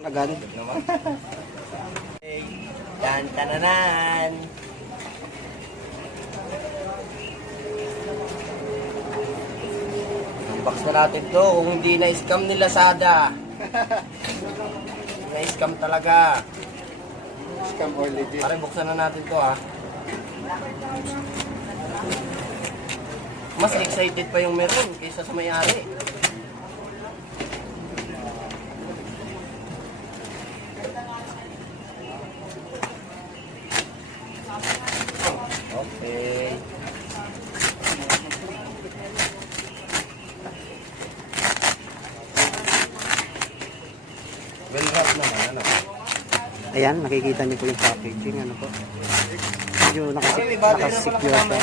Agad. Hey, tananan. Unbox na natin to kung hindi na-scam ni Lazada. Na-scam talaga. Scam or legit. Pare, buksan na natin to ha. Mas excited pa yung meron kaysa sa may-ari. Okay. Well wrap naman, ano? Ayan, nakikita niyo po yung packaging. Ano po? Medyo nakasecure siya.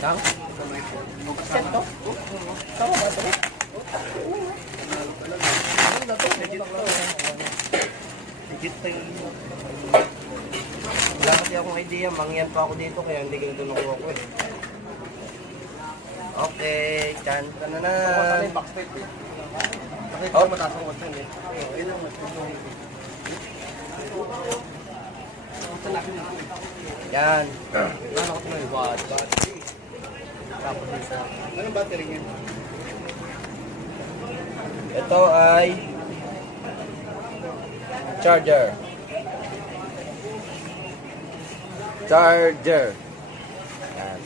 Nang? Set to? Tama ba ito? Ano na to? Legit pa yun. Wala kasi akong idea. Mangyan pa ako dito kaya hindi ganito nakuha ko eh. Okay, chan ka na na. Oh, mataas ang watch eh. Yan. Ano ko may watch? Anong battery niya? Ito ay charger. Charger. Yan.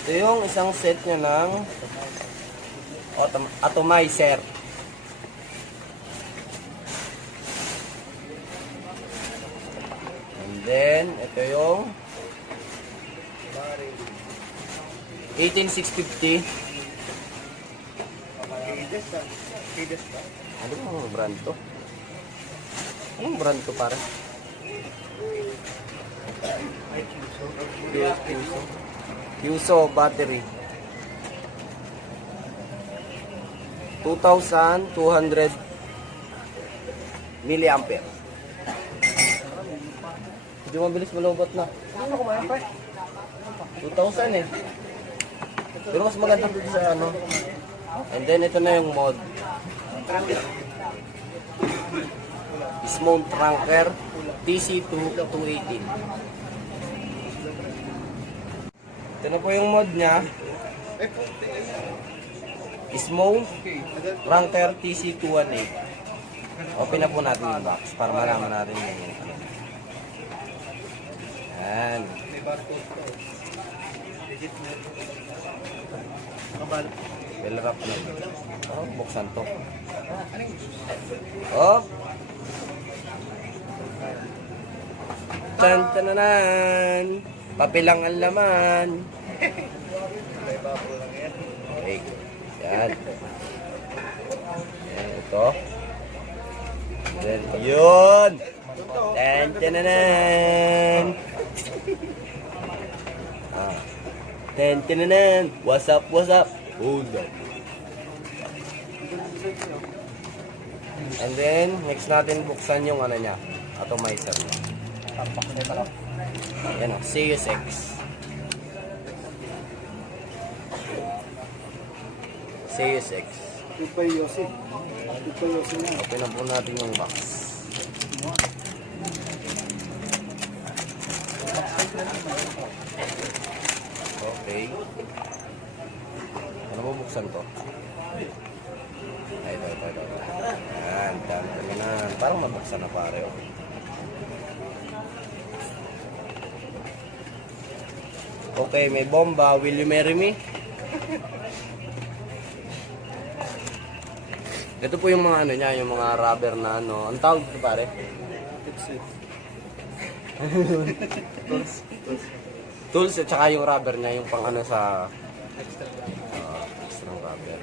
Ito yung isang set niya ng atomizer. And then, ito yung 18650. Ano bang brand to? Anong brand to para? Yuso battery. 2,200 milliampere. Hindi mabilis malobot na. 2,000 eh. Pero mas maganda dito sa ano. And then ito na yung mod. Smooth Trunker TC2 218. Ito na po yung mod niya. Smooth Trunker TC218. Open na po natin yung box para malaman natin yung yan. Well wrap na. Oh, buksan to. Oh. Tantananan. Papilang ang laman. Okay. Yan. Yan ito. Then, yun. Tantananan. Tantananan. What's up, what's up? Hold up. And then, next natin buksan yung ano niya. Atomizer niya. Yan o, Series X. Series X. Ito pa yung Yossi. Na. Open na po natin yung box. Okay. Ano mo buksan to? Ay, ito. Yan, dami na. Parang mabuksan na pare. Oh. Okay, may bomba. Will you marry me? Ito po yung mga ano niya, yung mga rubber na ano. Ang tawag dito pare? Tools at saka yung rubber niya, yung pang ano sa extra rubber.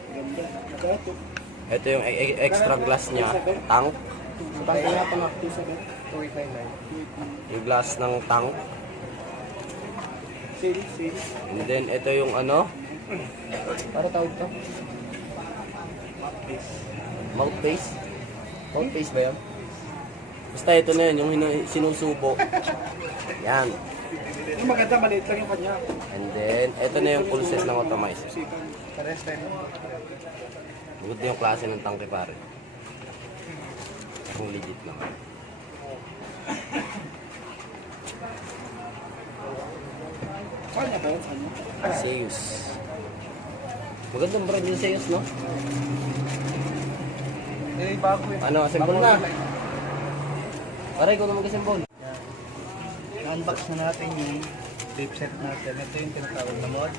Ito yung extra glass niya, tank. Yung glass ng tank. And then ito yung ano? Para tawag to? Mouthpiece. Mouthpiece ba yan? Basta ito na yun, yung sinusubo. Yan. Yung maganda, maliit lang yung kanya. And then, ito na yung full set ng automizer. Pares tayo. Bukod na yung klase ng tangke pare. Kung legit naman. Kanya ba yun? Seus. Magandang brand yung Seus, no? Eh, bago yun. Ano, assemble na. Pare, ikaw na mag-assemble. Na-unbox na natin yung tape set natin. Ito yung tinatawag na mod,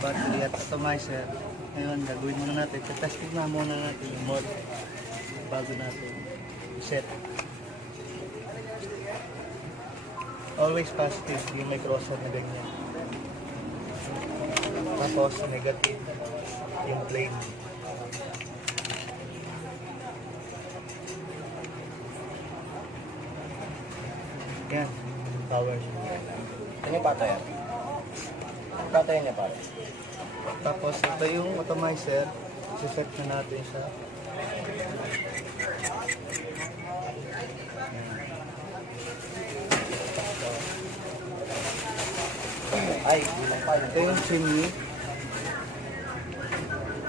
battery at atomizer. Ngayon, gagawin muna natin. Testing na muna natin yung mod bago natin set. Always positive yung may crosser na ganyan. Tapos negative yung plane. Yan, power. Ano yung patay? Patay niya pare. Tapos ito yung atomizer. Siset na natin siya. Ay, bilang pa. Ito yung chimney.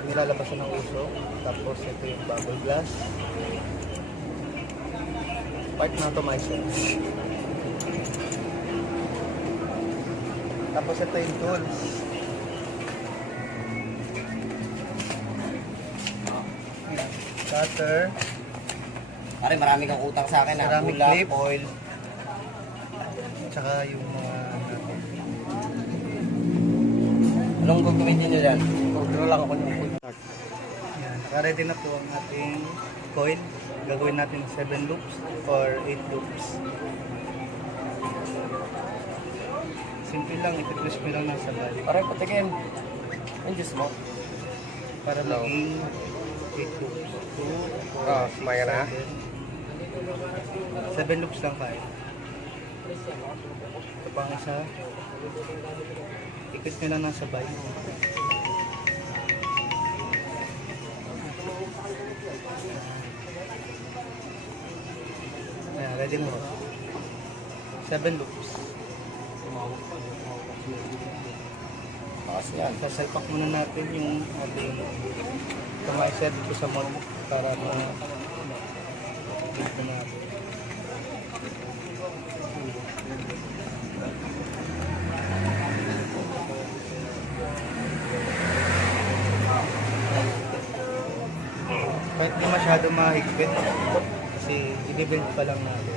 Nilalabasan ng uso. Tapos ito yung bubble glass. Part na atomizer. Tapos ito yung tools. Cutter. Pare, marami kang utang sa akin ha. Ceramic Bulak, clip. oil. Tsaka yung mga Anong gagamitin nyo dyan? order lang ako ng coil. Yan, naka-ready na po ang ating coil. Gagawin natin 7 loops or 8 loops. Simple lang, iti-twist mo lang ng sabay. Pare, patikin. Yung juice mo. Para maging 8 loops. 2, 4, 6, maya na. 7 loops lang tayo. Ito pa ang isa. Ikot nyo lang ng sabay. Ayan, ready mo. 7 loops. Bakas yan. Sasalpak muna natin yung ating atomizer dito sa mod para dito natin. Kahit di masyado mahigpit kasi i-build pa lang natin.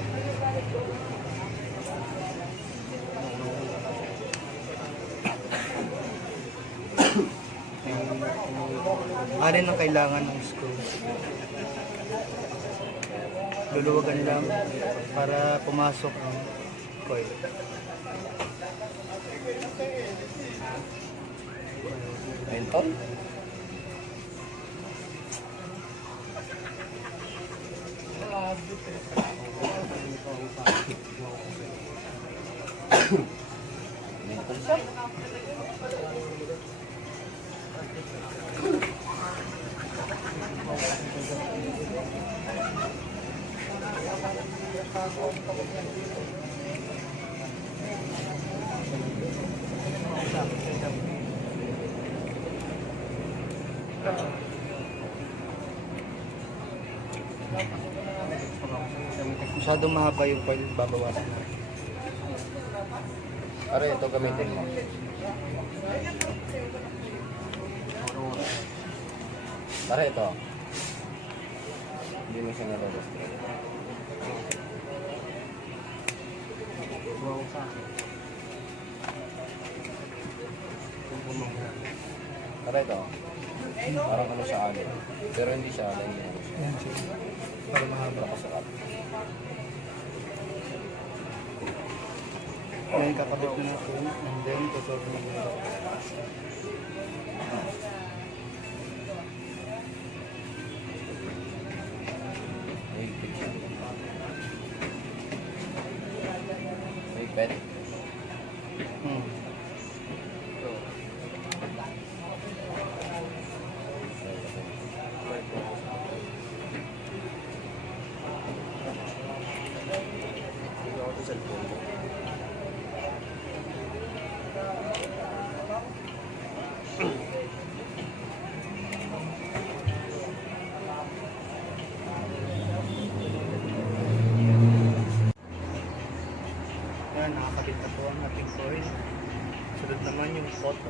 Alin ang kailangan ng screw? Luluwagan lang para pumasok ang coil. Mentol? Mentol siya. Masyadong mahaba yung coil, babawasan na. Pare, ito gamitin mo. Pare, ito. Hindi mo siya nalabas. Pare, ito. Parang ano siya alin. Pero hindi siya alin. Yan siya. Para mahaba. Masarap. Ngayon kakabit na natin and then tutuloy na natin. May pet. photo.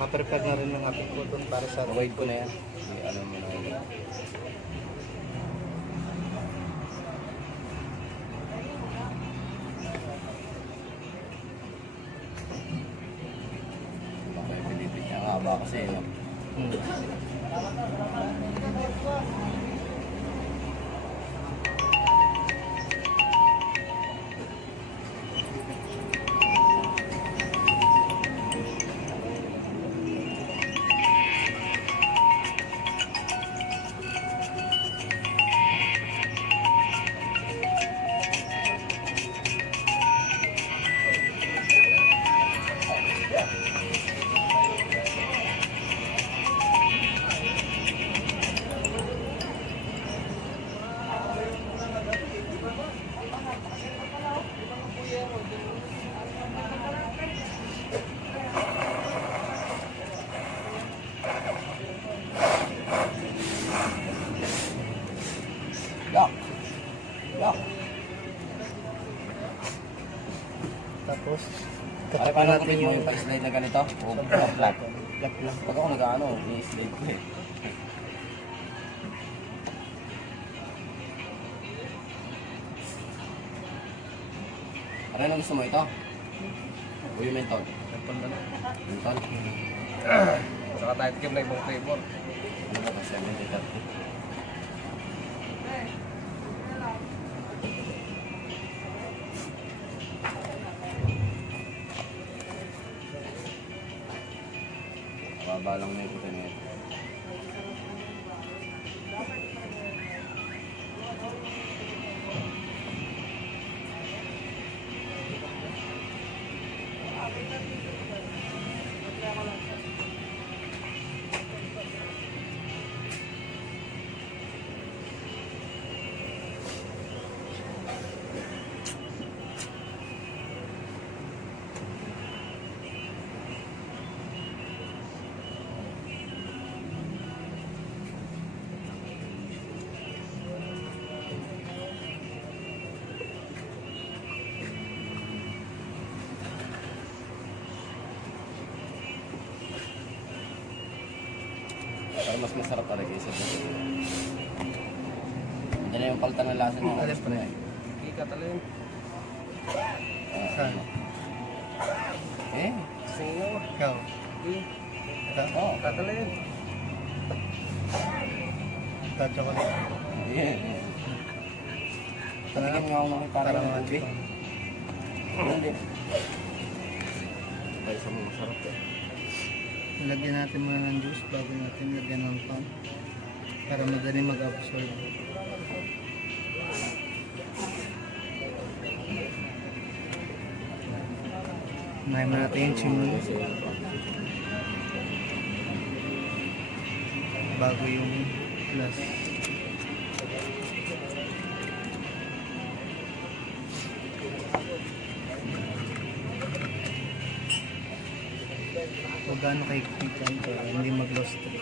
Ma-prepare na rin ng ating photo para sa Avoid ko na yan. Ano mo na yun. Baka ipilipit niya nga ba kasi, no? Lock! Lock! Tapos, Pare, paano natin mo yung pag-slide na ganito? O flat? Black lang. Pag ako nag-ano, i-slide ko eh. Pare, ano gusto mo ito? O yung mentol? Mentol? Saka tayo tikim na ibang flavor. Ano ba ito? 70-30? Babalang na ito na ito. Pero mas masarap talaga isa dito. Diyan na yung palitan ng lasa ng alas pa na yan. Hindi ka talaga. Saan? Eh? Singaw. Ikaw? Hindi. Oo. Ka talaga. Ito, chocolate. Yeah. Patigyan nga ako ng parang Parang ng ube. ano. Hindi. Tayo sa mga masarap eh. Lagyan natin muna ng juice bago natin lagyan ng pan para madali mag-absorb. Unahin mo natin yung chimney bago yung glass. O gaano kahigpit yan para hindi mag-lost trip.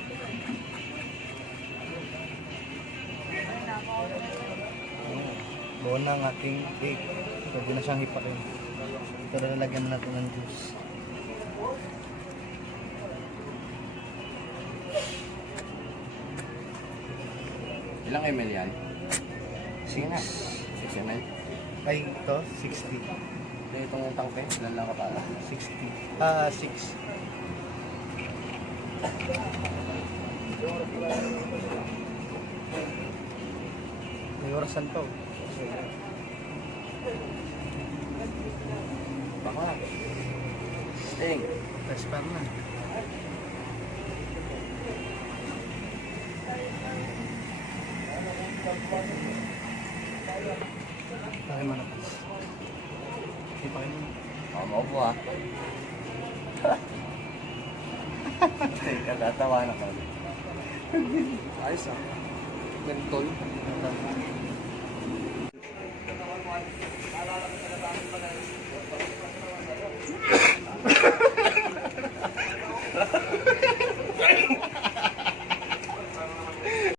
Buo na ang ating cake. Pwede na siyang hipakin. Pero lalagyan na natin ng juice. Ilang ml yan? Sige na. 6. 6 ml? Ay, ito, 60. Ito itong tangke. Ilan lang ka para? 60. 6. May orasan pa. Baka. Sting. Expire na. Ay, manapas. Hindi pa kayo. Maupo ah. Teka, tatawa na ka. Ayos ah. Mentol.